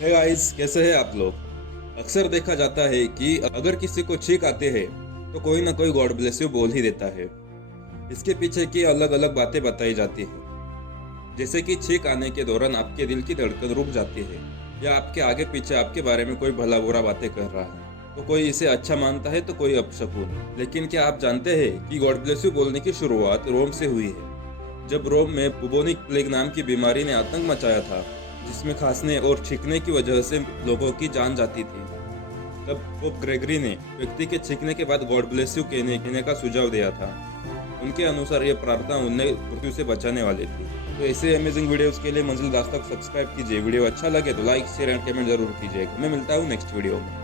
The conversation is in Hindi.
हे गाइस, कैसे हैं आप लोग। अक्सर देखा जाता है कि अगर किसी को छींक आते हैं तो कोई ना कोई गॉड ब्लेस यू बोल ही देता है। इसके पीछे की अलग अलग बातें बताई जाती हैं, जैसे कि छींक आने के दौरान आपके दिल की धड़कन रुक जाती है, या आपके आगे पीछे आपके बारे में कोई भला बुरा बातें कर रहा है तो कोई इसे अच्छा मानता है तो कोई अपशकुन। लेकिन क्या आप जानते हैं कि गॉड ब्लेस यू बोलने की शुरुआत रोम से हुई है। जब रोम में बुबोनिक प्लेग नाम की बीमारी ने आतंक मचाया था, जिसमें खांसने और छींकने की वजह से लोगों की जान जाती थी, तब पोप ग्रेगरी ने व्यक्ति के छींकने के बाद गॉड ब्लेस यू कहने का सुझाव दिया था। उनके अनुसार यह प्रार्थना उन्हें मृत्यु से बचाने वाली थी। तो ऐसे अमेजिंग वीडियोस के लिए मंजिल दास तक सब्सक्राइब कीजिए। वीडियो अच्छा लगे तो लाइक शेयर एंड कमेंट जरूर कीजिएगा। मैं मिलता हूँ नेक्स्ट वीडियो में।